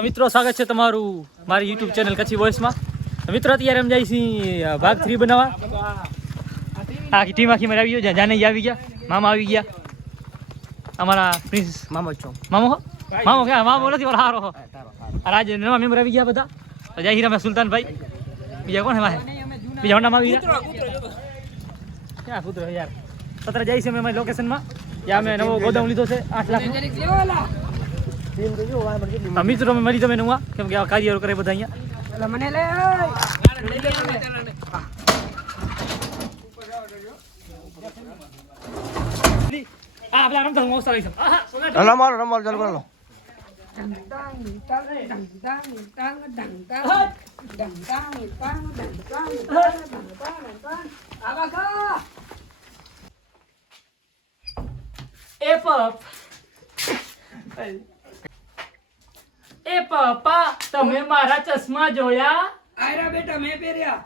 તો મિત્રો સ્વાગત છે તમારું મારી YouTube ચેનલ કચ્છી વોઇસમાં. મિત્રો અત્યારે અમે જઈએ છીએ ભાગ 3 બનાવવા. આખી ટીમ આખી મારી આવી ગયો. જાનઈ આવી ગયા, મામા આવી ગયા, અમારા પ્રિન્સ મામો છો. મામો ક્યાં મામો નથી ઓલા હારો હો. રાજ નવા મેમ્બર આવી ગયા બધા. તો જય હીરા સુલતાનભાઈ. બીજા કોણ હે વાહે? બીજા હોન્ડામાં આવી ગયા. ક્યાં કૂતરો યાર? સત્ર જઈ છે અમે અમારી લોકેશનમાં. ત્યાં અમે નવો ગોદામ લીધો છે 8 લાખ. મિત્રો અમે મળી તમે નવા કેમ કે આ કાર્ય કરે બધા અહીંયા. મને લે આપલા રમતા હું ઓસા લઈશ. રમાલ ચાલુ કરો. એ પપ્પા તમે મારા ચશ્મા જોયા? આયરા બેટા મેં પહેર્યા.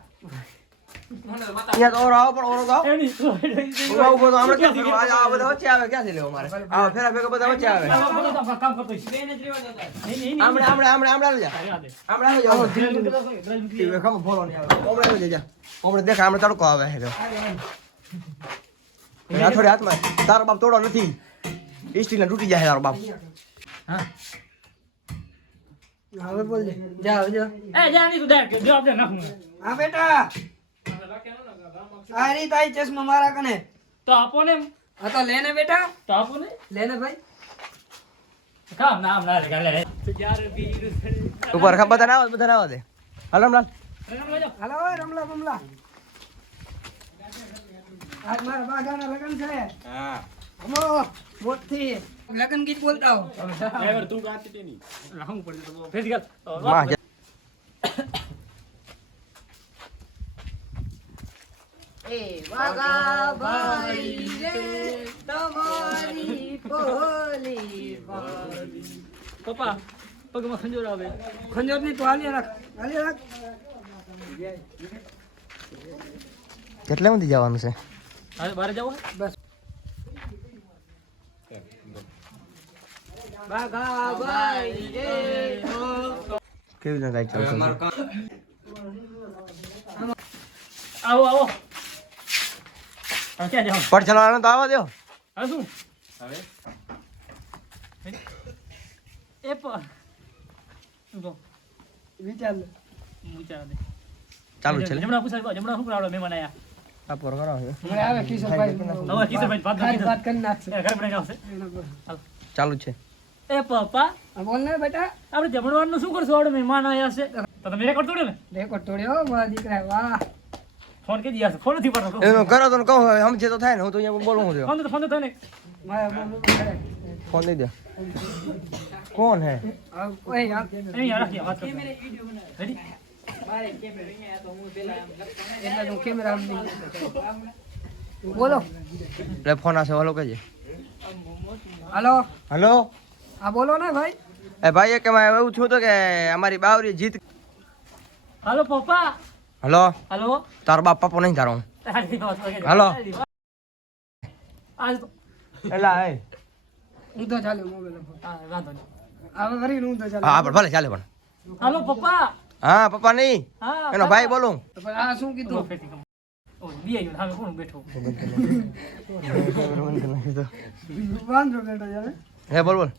અહીંયા તો ઓર આવો પણ ઓરો ગાઓ. ઓરો ઉભો તો આપણે ક્યાં ફેરવા આ બધા વચ્ચે આવે ક્યાંથી લેવો મારે? આ ફેરા ભેગા બધા વચ્ચે આવે. કામ કરતો છે. આમણે આલો જા. આમણે આલો જા. ટીવી ખમ ફોલો નહીં આવે. ઓમણે આલો જા. ઓમણે દેખ આમણે તડકો આવે છે. આ થોડી હાથમાં તારો બાપ તોડો નથી. સ્ટીલ તૂટી જાય તારો બાપ. હા હવે બોલ દે. જા એ જાની તું દેખ જવાબ દે નાખું. હા બેટા આ રી તાઈ ચશ્મા મારા કને તો આપો ને. હા તો લેને બેટા, તો આપો ને. લેને ભાઈ. કામ નામ ના લે ગાલે યાર વીર ઉપર ખા બધા ના દે. હાલો રમલાલ. હાલો ઓય રમલા બમલા. આજ મારા બાગાના લગન છે. હા અમો મોટી લગન ગીત બોલતા હો. ડ્રાઈવર તું ગાતી તે ની રાહું પડી તો ફેર ગલ. માં એ વાગા ભાઈ રે તમારી પોલી વાલી. પપ્પા પગમાં ખંજોર આવે. ખંજર ની તો હાલી રાખ. કેટલે સુધી જવાનું છે? હવે બહાર જાવ. બસ વાગા ભાઈ રે કેવી રીતે ગાય ચાલશે? આવો આવો. ક્યાં જાવ? પડ ચલાવવાનો તો આવવા દો. હવે શું હવે એ પર તો વિચાર લે. દે ચાલુ છે. જમણા પૂછાય જમણા શું કરાવડો મહેમાન આયા. આ પર કરો. મને આવે કિશોરભાઈ. હવે કિશોરભાઈ વાત કરી નાખશે. ઘરે બનાવી આવશે. ચાલુ છે. એ પપ્પા બોલ ને બેટા. આપણે જમણવારનું શું કરશું? આવડે મહેમાન આયા છે તો તમે રેકોર્ડ તોડ્યો ને? રેકોર્ડ તોડ્યો મારા દીકરા. વાહ ફોન કરી દીધા છે. ફોન નથી પડતો. એનો કરો તો કહું સમજે તો થાય ને. હું તો અહીંયા બોલું છું. ફોન તો થાય ને. મારા ફોન દઈ દે. કોણ હે? ઓય યાર અહીંયા રાખીએ વાત કરીએ. રેડી? એટલે હું કેમેરા બોલો. લે ફોન આશે વાલો કહેજે. Hello hello. હા બોલો ને ભાઈ. એ ભાઈ કે મેં એવું છું તો કે અમારી બાવરી જીત. હાલો પપ્પા. હલો. હાલો તારો બાપ પાપો નહીં તારો. હાલો. આજ એલા એ હું તો ચાલે મોબાઈલ. હા વાંધો નહીં. હવે કરીને હું તો ચાલે. હા ભલે ચાલે પણ. હાલો પપ્પા. હા પપ્પા નહીં હા એનો ભાઈ બોલું. તો પણ આ શું કીધું? સામે કોણ બેઠો? વાંધો બેટા યાર. હે બોલ બોલ.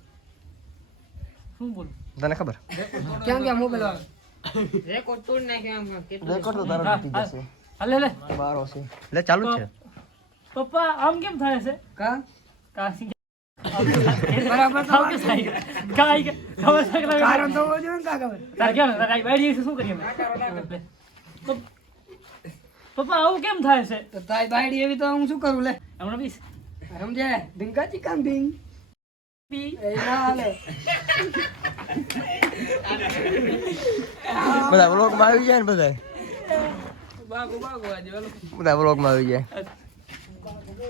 શું બોલ? તને ખબર? ક્યાં ગયા મોબાઈલ વાળા? રેકોર્ડ તો તારો તૂટી જશે. હાલે લે બારો છે. લે ચાલુ જ છે. પપ્પા આમ કેમ થાય છે? કા કાસી બરાબર તો આમ કે થાય કાઈ કે ખબર છે કે કારણ તો હોવો જોઈએ ને કા ખબર. તાર ક્યાં તાર બાઈડી શું કરીએ પપ્પા આવું કેમ થાય છે? તો તારી બાયડી એવી તો હું શું કરું લે. હમણાં બીસ સમજે ઢીંકા ચીકામ ઢીંગ પી એ ના હાલે. બધા વ્લોગમાં આવી જાય ને બધા. બધા વ્લોગમાં આવી જાય.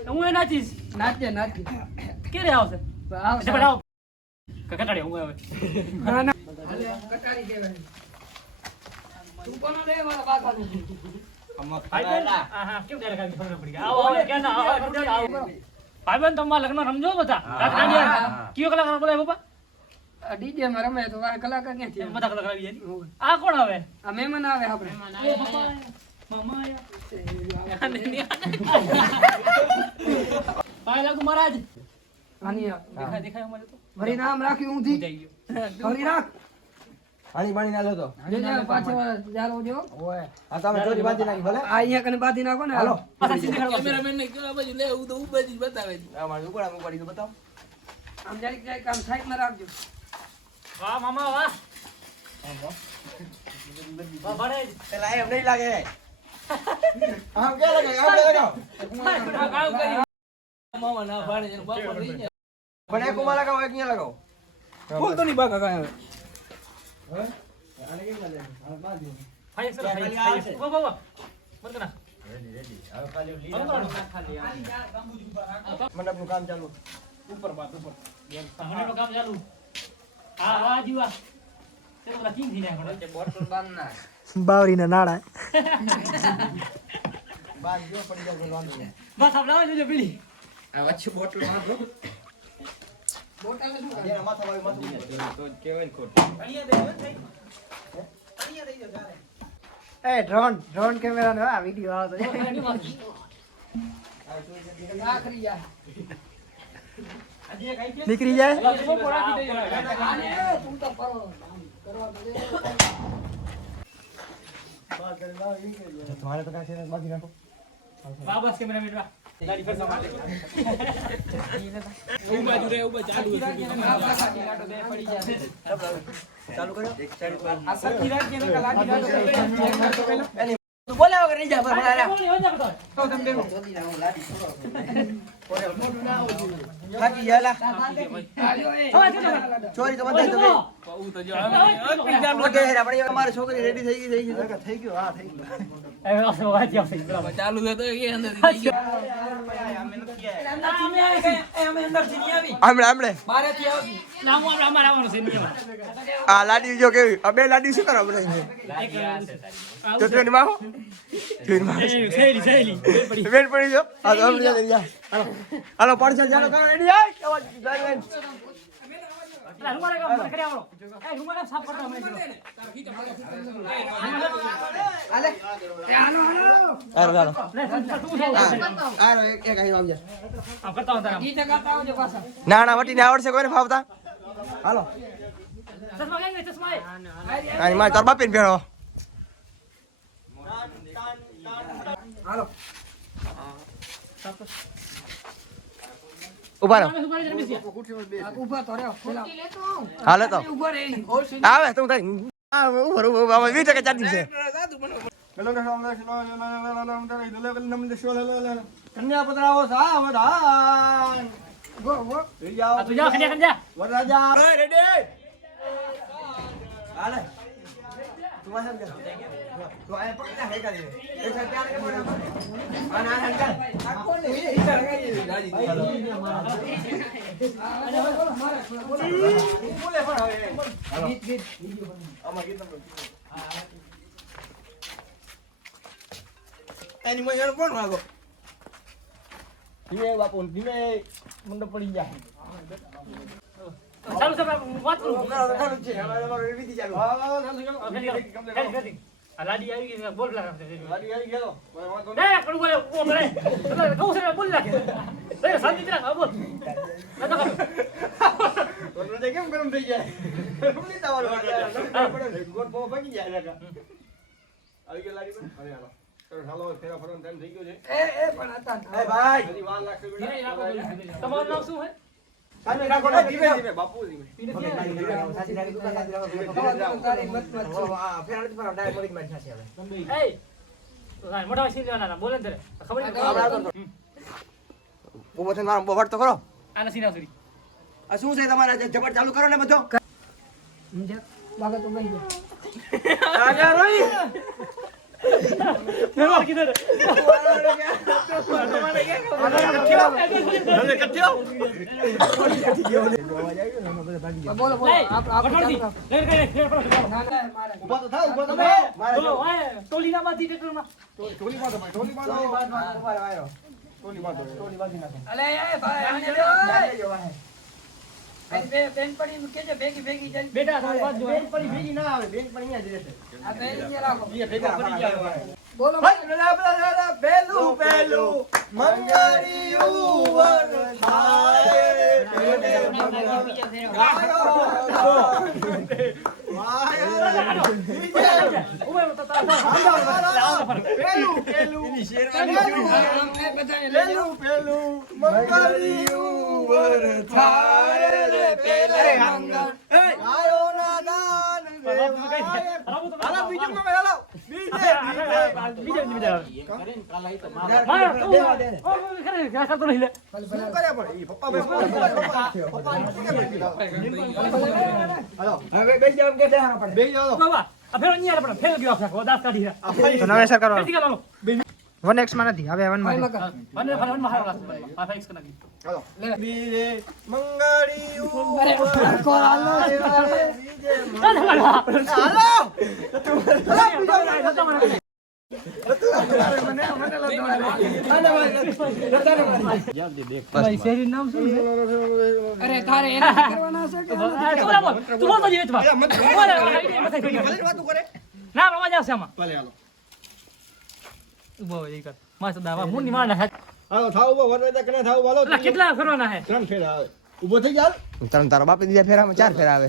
હું એ નાચીશ. નાચે નાચે ક્યારે આવશે? આવશે. આવો કટાડી હું આવે. ના ના હાલે કટારી દેવાય. તું કોનો લે મારા બાકાનું? હા કેમ ત્યારે કાંઈ ખબર પડી ગઈ. આવો આવો ક્યાં ના આવો. ભાઈબંધ તમારા લગ્ન રમજો બધા. કયો કલાકાર બોલાય પપ્પા? ડીજે માં રમે તો વાહ કલાકાર ક્યાંથી આવે? બધા કલાકાર આવી જાય ને. આ કોણ આવે આ મહેમાન આવે આપણે એ પપ્પા મામા આયા પાય લાગુ મહારાજ આની દેખાય દેખાય અમારે તો વળી નામ રાખ્યું ઊંધી જઈ ગયો વળી રાખ પાણી પાણી ના લો તો જે જે પાછળ જારો જો ઓય આ તમે ચોરી બાંધી નાખી ભલે આ અહીંયા કને બાંધી નાખો ને હાલો પાછા સીધી કરવા કેમેરામેન ને કયો બાજુ લે હું તો ઉપાડી બતાવે છે. આ મારી ઉપાડી તો બતાવો આમ જાય આમ સાઈડ માં રાખજો વાહ મામા વાહ વાહ ભણે પેલા એમ નહીં લાગે આમ કે લાગે આપણે લગાવ કામ કરી મામા ના પાડે છે બાપા રહી જાય. પણ એક ઉમા લગાવો એક અહીંયા લગાવો ફૂલ તો નહીં બાકા કાંઈ હવે આને કેમ લાગે આ બાંધી ફાઈન સર ફાઈન વાહ વાહ બંધ ના મંડપનું કામ ચાલુ મને કામ ચાલુ આ આ જીવા તે તો કિંગ થી ના પડે બોટલ બાંધ ના બાવરીના નાડા બાદ જો પડી જાય વાંધો નહીં બસ આપણે આવે જો પેલી આ વચ્ચે બોટલ બાંધો જેના માથા વાળી માથું તો કેવાય ખોટ એ ડ્રોન કેમેરા નો આ વિડિયો આવતો નીકળી જાય તમારે તો કાંઈ છે બાંધી નાખો બસ કેમેરામેન વાહ ગાડી પર સંભાળે એવું બાજુ રે એવું ચાલુ છે ચાલુ કરો બોલા વગર નહીં જા પર થાકી ગયા ચોરી તો બંધાઈ તો ગઈ હું તો જો ઓકે આપણે અમારી છોકરી રેડી થઈ ગઈ થઈ ગયો હા થઈ ગયો એ વાસ વાજ આવશે બરાબર ચાલુ છે તો એ અંદર થઈ ગયો આમળે નામો આપણે અમાર આવવાનું છે નીચે આ લાડી જો કેવી આ બે લાડી શું કરો આપણે તો ટ્રેન માં સહેલી વેટ પડી જો આ તો આપણે જઈ ગયા હાલો પાર્સલ ચાલો કરો રેડી આય રૂમાલે કામ કરે આવરો એ રૂમાલે સાફ કરતો અમે હાલો હાલો તું જાવ હાલો એક આઈ આવજો આ કરતા હું તારા ઈ ટકા આવજો પાછા ના ના વટીને આવડશે કોઈને ફાવતા હાલો ચશ્મા કઈ ગઈ ચશ્મા આની માં તાર બાપીને ભેળો હાલો ઉભા રહો ઊભા તો રહ્યો પેલા હાલે તો ઊભો રે આવે તું તારી ઉભર ઉભર 20% ચાર્જિંગ છે કન્યા પતરાવો સાવધાન ગો ગો તું જા ખંજા વરરાજા રેડી હાલે તું આ સમજ તો આ પકડા હે કરી એક ચાર કે બોલ આ ના ના ચાલ આ કોણ ને એ લગાઈ રાજી બોલે પણ હવે ગીત ગીત આમાં ગીત એની મય કોણ વાગો ધીમે બાપુ ધીમે મંડપ પડી જાય ચાલુ છે વાત કરું ચાલુ છે હવે વિધિ ચાલુ આ લાડી આવી ગઈ બોલ લાગે ગાડી આવી ગયો એ કડું બોલે ઓ બોલે કહું છે બોલ લાગે એ શાંતિ રાખ બોલ ના તો તો કેમ ગરમ થઈ જાય રૂલી તાવળ પડે ગોટ બહુ ભાગી જાય લગા આવી ગયો લાડી પર અરે હાલો ચાલો ફેરા ફરવાનો ટાઈમ થઈ ગયો છે એ પણ હતા એ ભાઈ હજી વાર લાગશે તમારું નામ શું છે સામે રાખો ને ધીમે ધીમે બાપુ ધીમે તારી મત મત હા ફેરા નથી પર ડાયરેક્ટ મરી મારી છાસી આવે એ તો કાઈ મોટા સીન લેવાના બોલે ને ખબર નહીં ઉભો થઈને મારો બવાડ તો કરો આના સીન આવશે આ શું છે તમારા જબર ચાલુ કરો ને બધો સમજ્યા બાગા તો ગઈ ગયો આગળ રોઈ મેં કિધર બોલો બોલો આપ લે લે ફેર પર મારે ઉભો તો થાવ ઉભો તો થાવ મારે તો ટોલીના માંથી ટ્રેક્ટરમાં ટોલી માં ટોલી માં ઉભા આવ્યો ટોલી માં ટોલી બાંધી નાખો અલે એ ભાઈ આને આને જો વાહે બેનપણી કેજે ભેગી ભેગી જઈને બેટા તમારી વાત જો બેન પડી ભેગી ના આવે, બેન પડી અહીંયા જ રહેશે. આ તો અહીંયા રાખો. અહીંયા ભેગા પડી જાય. બોલો પેલું પેલું મંગળિયું વર થાય તેને ગાયો પેલું પેલું મંગળિયું વર થાય રે પેલે મંગળ ગાયોના દાન હાલો બીજું માં હાલો બીજે શું કરે પણ ઈ પપ્પા બસ પપ્પા હાલો હવે બેસી જાવ કે દેહાનો પડે બેસી જાવ તો નવેસર કરવાનો 1x માં નથી હવે 1 માં હાલો બીજે મંગળિયું અરે તારે એને કરવાના છે કે વાતો કરે ના રવા જાવ આમાં ભલે હાલો ઉભો એ કર મસ્ત દાવા મુંડી માર નાખ હાલો થાવ ઉભો વરવેદા કને થાવ હાલો કેટલા કરવાના હે 3 ફેરા આવે ઊભો થઈ જા તને તારા બાપે દીધા ફેરામાં 4 ફેરા આવે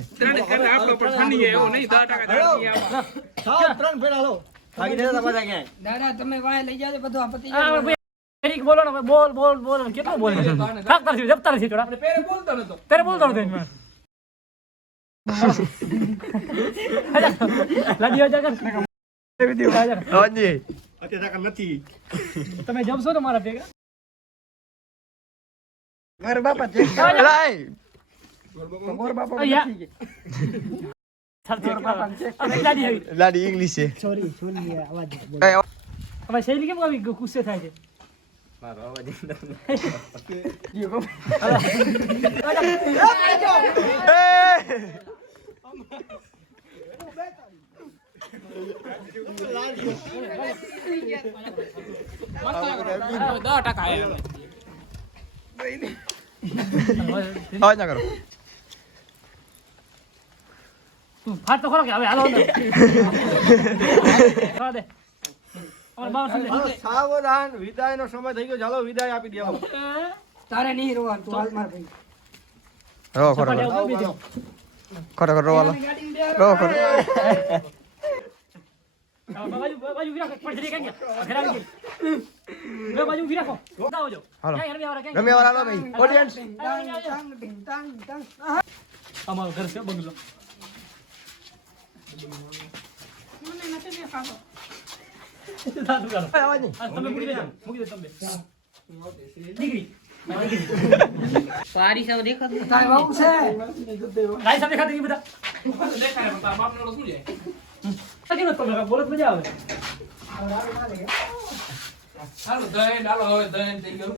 થાવ 3 ફેરા હાલો ભાગી દેતા પાછા ક્યાંય દાદા તમે વાય લઈ જાજો બધું આ પતિ આ એરિક બોલો ને બોલ બોલ બોલ કેટલો બોલે કાક કરતી જપતા રહી થોડા પેરે બોલતો નતો તેરે બોલતો નતો લાડી આજા કર વિડિયો આજા હાજી અત્યારે નથી તમે જમશો ને મારા ભેગા મારા બાપા ચેક લાય મોર બાપા અહીંયા હવે લાડી આવી લાડી ઇંગ્લિશ છે સોરી અવાજ હવે શૈલી કેમ આવી ગુસ્સે થાય છે અવાજ ના કરો ફાટ તો ખરો કે હવે હાલો અંદર ખાવા દે અમાર બાવા સંગે હાલો સાવધાન વિદાયનો સમય થઈ ગયો ચાલો વિદાય આપી દે હાલો તારે નહીં રોવાનું તું હાલ માર ભાઈ રો ખરો ખરો ખરો વાલો રો ખરો બાજુ વિરાકો પણ જરી કાંઈ ઘર આવી ગઈ બાજુ વિરાકો જાઓ જો હાલો ક્યાં રમ્યા વાળા રમે વાળા લો ભાઈ ઓડિયન્સ અમારું ઘર છે બંગલો તમે મૂકી દેજો તમે દીકરી તારે બહુ છે ગાય સાથે ખાતી બધા દેખાય પણ તારા બાપને ઓલો શું જાય સાચી વાત તમે બોલત મજા આવે હાલો દહીં હાલો હવે દહીં થઈ ગયું